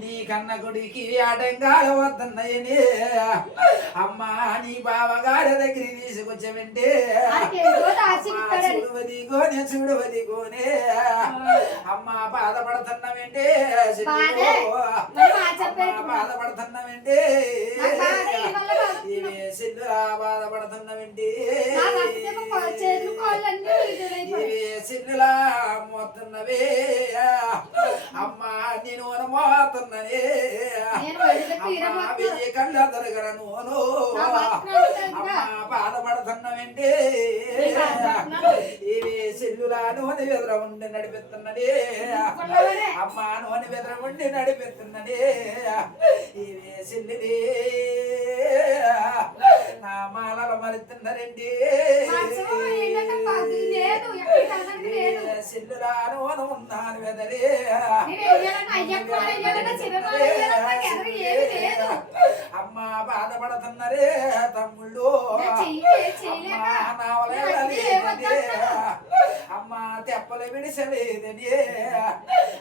నీ కన్న గుడికి ఆటంకాల వద్దన్నయ్యని అమ్మా నీ బావగారి దగ్గర తీసుకొచ్చావంటే. చూడవది గోనే చూడవది గోనే. అమ్మా బాధపడుతున్నావంటే బాధపడుతున్నావంటే. ఇవే బాధపడుతున్నావంటే ఇదైపోయాయి. ఇవే సిల్లులా మోతున్నవే. అమ్మా నేను మోతున్ననే నేను వదిలిపెట్టి అమ్మా. వెయ్యి కళ్ళ దొరగర నూను. నా భర్తను అమ్మా బాధపడుతున్నవంటే. ఇవే సిల్లులా నూనె వెదర ఉండి నడిపిస్తున్నదే. అమ్మా నూనె వెదర ఉండి నడిపిస్తున్నదే ఇవే సిల్లులే. నా మాలల మరుతున్నరండి లేదు, నూనె ఉన్నాను వెదరే. అమ్మ బాధపడుతున్నరే తమ్ముళ్ళు. అమ్మ నా వల్ల అమ్మ తెప్పలు విడిసలేదని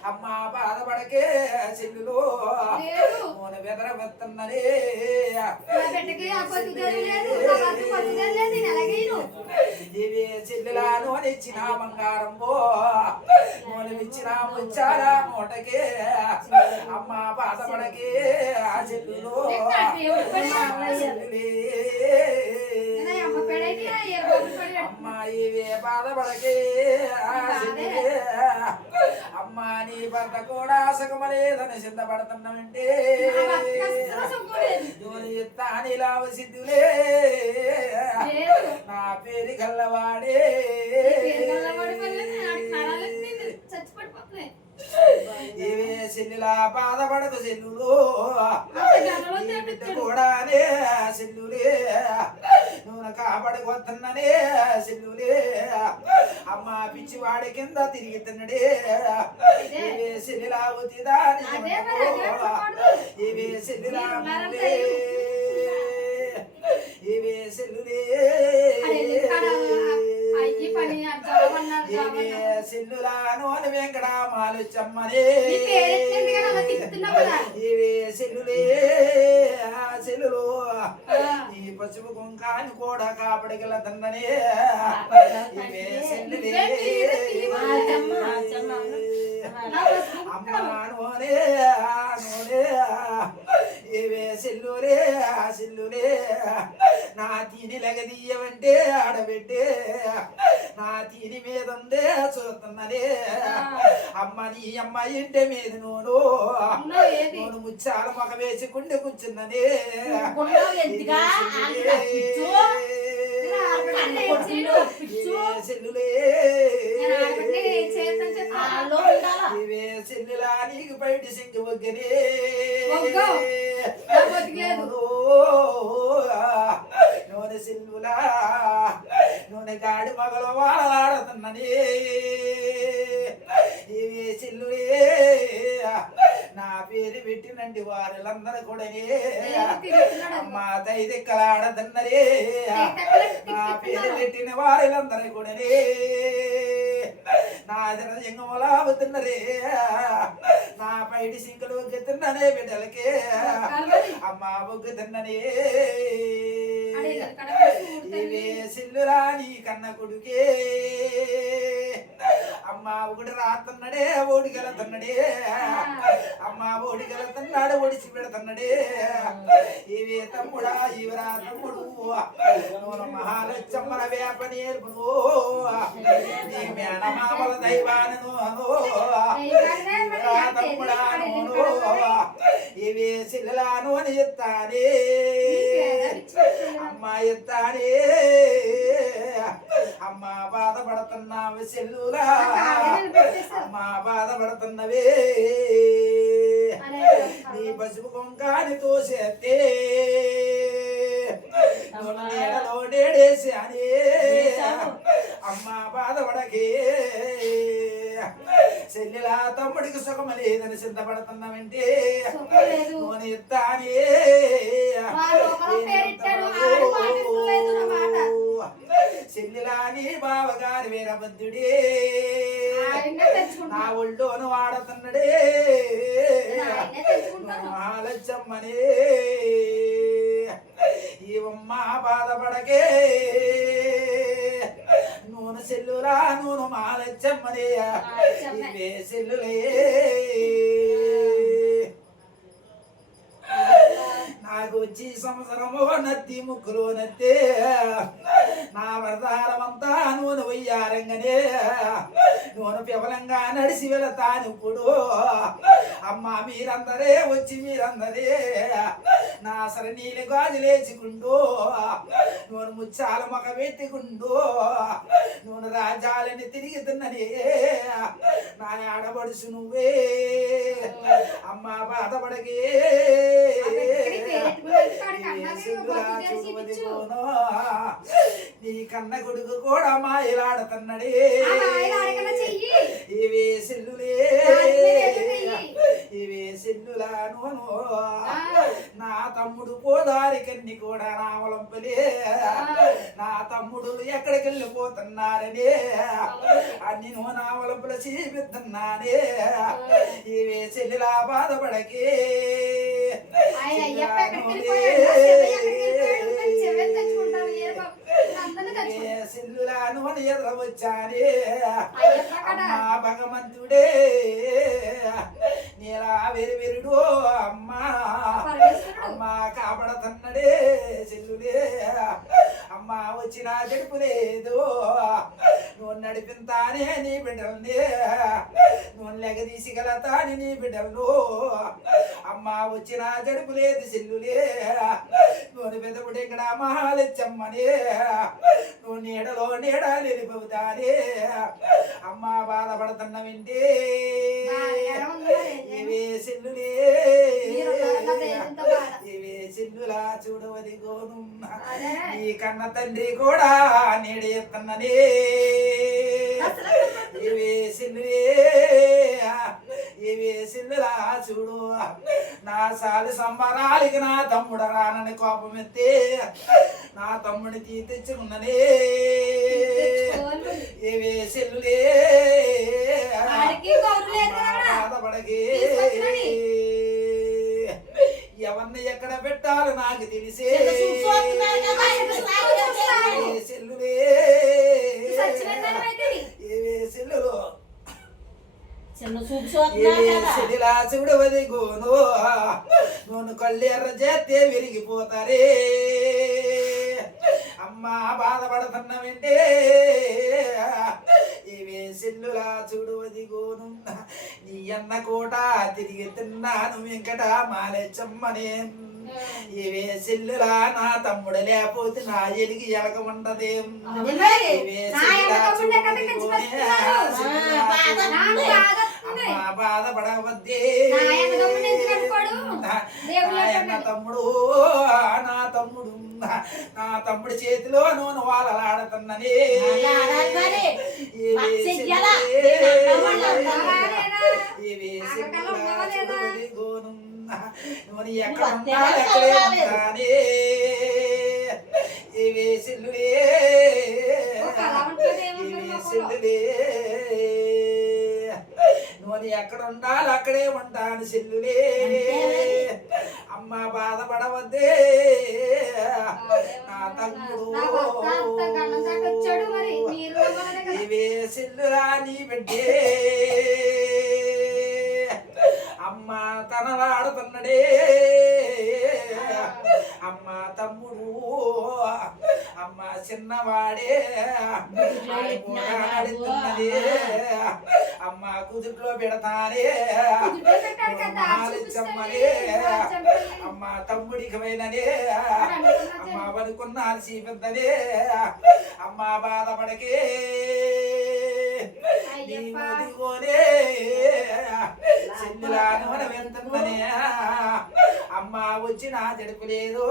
అమ్మ బాధపడకే చెల్లులు లేదు. నూనె బెదరబెత్తున్నరే నా బిడ్డకి ఆ బతుకుదేరు లేదు, నా భర్తకి బతుకుదేరు లేదు, నేను ఎలాగేయను? ఇవి చెల్లులా నూనె ఇచ్చిన బంగారం ఇచ్చిన ముచ్చారా మూటకే అమ్మ బాధపడకే ఆ చెల్లులు. చెల్లులే. చెల్లులే. అమ్మ నీ భర్త కూడా సుఖమలేదని సిద్ధపడుతున్నామంటే నా భర్తకి అస్సలు సుఖం లేదు. నూనె ఎత్తాని లావ సిద్ధులే. నా పేరు గల్లవాడే ఇవే సెల్లులా బాధపడదు సెల్లులు చేపించాడు. కూడానే సెల్లులే నూనె కాపాడుకొస్తున్ననే సెల్లులే అమ్మ పిచ్చివాడి కింద తిరిగి తిన్నడే. ఇవే సెల్లులా చెప్పకూడదు. ఇవే సెల్లులా. ఇవే సెల్లులే అది ఇక్కడ అయ్యి పని ఆ జాబ్ అన్నారు, జాబ్ ఇవే అన్నారు. సెల్లులా నూనె వెంకటామాలు చెమ్మనే. ఇవే సెల్లులే ఆ సెల్లులు. ఆ. ఈ పసుపు కుంకాని కూడా కాపడిగల తందనే ఇవే సెల్లులే. నువ్వే తీరు, ఆ చెమ్మ, ఆ చెమ్మ. అమ్మ కుక్కలు. నూనె ఆ సెల్లురే ఇవే నా తీని లగదీయమంటే ఆడబెట్టే నా తీని మీద ఉందే చూస్తున్నదే అమ్మ నీ అమ్మ ఇంటి మీద నూను ఉన్నావు ఏది? నూనె ముచ్చాల మొగ వేసి కుండి కూర్చున్నదే ఉన్నావు బయట సింగి ఒగ్గనే ఒగ్గు. నాకు బతికేదు. నూనె సిల్లులా నూనె గాడి మగలు వాడలాడుతున్నది ఇవే సిల్లులే నా పేరు పెట్టినండి వారిలందరూ కూడా. అమ్మ తైదిక్కలాడదన్నరే తైదిక్కలు నా పేరు. పెట్టిన వారిలందరూ కూడానే నా జన సింగములా అవుతున్నరే నా పైడి సింకులు ఒగ్గుతున్ననే బిడ్డలకే. అమ్మ ఒగ్గుతున్ననే చూడు ఇవే సిల్లురా నీ కన్న కొడుకే. అమ్మ ఒకటి రాతున్నాడే ఓడికెళ్తున్నాడే అమ్మ ఓడికెళ్తున్నాడు ఒడిచి పెడుతున్నాడే ఇవే తమ్ముడా ఇవరా తమ్ముడు. మహాలచ్చమ్మల వేప నేర్పును నీ మేనమామల దైవానను అను ఇవరా తమ్ముడా నూను. ఇవే సిల్లాను అని చెప్తానే అమ్మ ఎత్తానే. అమ్మ బాధపడుతున్నావు సెల్లురా. అమ్మ బాధపడుతున్నవే. నీ పసుపు కుంకాని తోసేస్తే నన్ను నీడలో నేడేసి అని అమ్మ బాధపడకే. చెల్లెలా తమ్ముడికి సుఖం లేదని సిద్ధపడుతున్నావంటే లేదు. నూనె ఎత్తానే వాళ్ళు ఒకరు పేరిట్టారు, ఆడు పాటించలేదు నా మాట. చెల్లెలా నీ బావగారి వీరభద్రుడే. నా ఒళ్ళోను వాడుతున్నాడే నా మాలచ్చమ్మనే ఇవమ్మ బాధపడకే. నూనె సెల్లులా నూనె మాలచ్చమ్మనే ఇవే సెల్లులే. నాకు వచ్చి సంవత్సరము నత్తి ముక్కులు నత్తే. నా వరదారమంతా నూనె వయ్యారంగనే నూనె పివలంగా నడిచి వెళతాను ఇప్పుడు. అమ్మ మీరందరే వచ్చి మీరందరే. నా సర నీళ్ళు గాజులేచుకుంటూ నూనె ముచ్చాల మొగ పెట్టుకుండు నూనె రాజాలని తిరిగి నా ఆడబడుచు నువ్వే. అమ్మ బాధపడకే. నీ కన్న కొడుకు కూడా మాయలాడుతున్నాడే. ఇవే సెల్లులే. ఇవే సెల్లులాను నా తమ్ముడు పోదారి కన్ని కూడా రావలంపలే నా తమ్ముడు ఎక్కడికి వెళ్ళిపోతున్నారనే అన్ని నువ్వు నా వలంపుల చూపిస్తున్నానే. ఇవే సెల్లులా బాధపడకే. సింధులాను సెల్లులాను వచ్చానే అమ్మా భగవంతుడే నీలా వెరువెరుడు అమ్మా అమ్మా కాపాడతన్నడే చెల్లులే అమ్మా వచ్చిన గడుపు లేదు. నువ్వు నడిపింతానే నీ బిడ్డల్ని. నువ్వు లెగ తీసిగలతాని నీ బిడ్డలు అమ్మా వచ్చిన జడుపు లేదు చెల్లులే నువ్వు పెద్దపుడు ఇక్కడ మహాలచ్చమ్మనే. నువ్వు నీడలో నీడ నిలిపోతానే. అమ్మా బాధపడుతున్న వింటే. ఇవే సెల్లులే ఇవే సెల్లులా చూడవది గోనున్న ఈ కన్న తండ్రి కూడా నీడెత్తన్ననే ఇవే సెల్లులే ఇవే సెల్లులా చూడు. నా సాలి సంబరాలకి నా తమ్ముడు రానని కోపం ఎత్తే నా తమ్ముడిని తీ తెచ్చుకున్ననే. ఇవే సెల్లులే ఎవరిని ఎక్కడ పెట్టాలో నాకు తెలిసే. చేస్తున్నారు. ఏ సెల్లులే ఏవే సెల్లులు చిన్న చూపు ఏవే చూస్తున్నారు కదా. సెల్లులా చూడవది గోను. నూనె కళ్ళెర్ర చేస్తే విరిగిపోతారే. అమ్మా బాధపడుతున్న వెంటే నీ అన్న కోట తిరిగి తిన్నాను వెంకట మాలేచమ్మనే ఇవే సెల్లులా నా తమ్ముడు లేకపోతే నా ఎలిగి ఎలక ఉండదేం. ఇవే సెల్లులా ఎనక ముందు ఎక్కడ చూడవది నుంచి గోనే. బతుకుతున్నారు? సెల్లులా ఆ, బాధ చూడవది నాకు బాధ వస్తుంది. అమ్మా బాధపడవద్దే నా. తమ్ముడు నా తమ్ముడు నా తమ్ముడి చేతిలో నూనె వాళ్ళలాడుతున్నది. నూనె ఎక్కడ ఎక్కడే. ఉంటానే. ఇవి సిల్లులే నూనె ఎక్కడ ఉండాలి? అక్కడే ఉంటాను సెల్లులే అంతేలే. అమ్మ బాధపడవద్దే. నా తమ్ముడు. ఇవే సెల్లురా నీ బిడ్డే. అమ్మ తనలాడుతున్నడే. అమ్మ తమ్ముడు. అమ్మ చిన్నవాడే. ఆడి పోరాడుతున్నదే అమ్మ కుదుట్లో పెడతానే చూపిస్తాడు. అమ్మ తమ్ముడికి పోయిననే అమ్మ పడుకున్న అలసి పెద్దనే అమ్మ బాధపడకే. చెల్లిలాను వెంతనే అమ్మ వచ్చి నా జడుపు లేదు.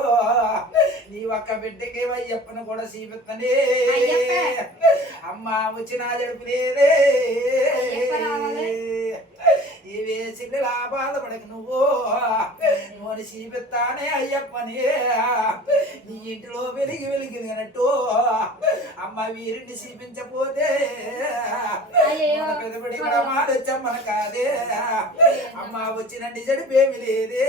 నీ ఒక్క బిడ్డకి అయ్యప్పను కూడా అయ్యప్ప. అమ్మ వచ్చి నా జడుపు లేదే. అయ్యప్ప రావాలి. ఇవే చెల్లిలా బాధపడక నువ్వు. నువ్వు చూపిస్తానే అయ్యప్పని. నీ ఇంటిలో వెలిగి వెలిగినట్టు అమ్మ వీరిని చూపించపోతే ఇక్కడ మాడొచ్చమ్మన కాదే. అమ్మ వచ్చినండి చెడిపేమి లేదే.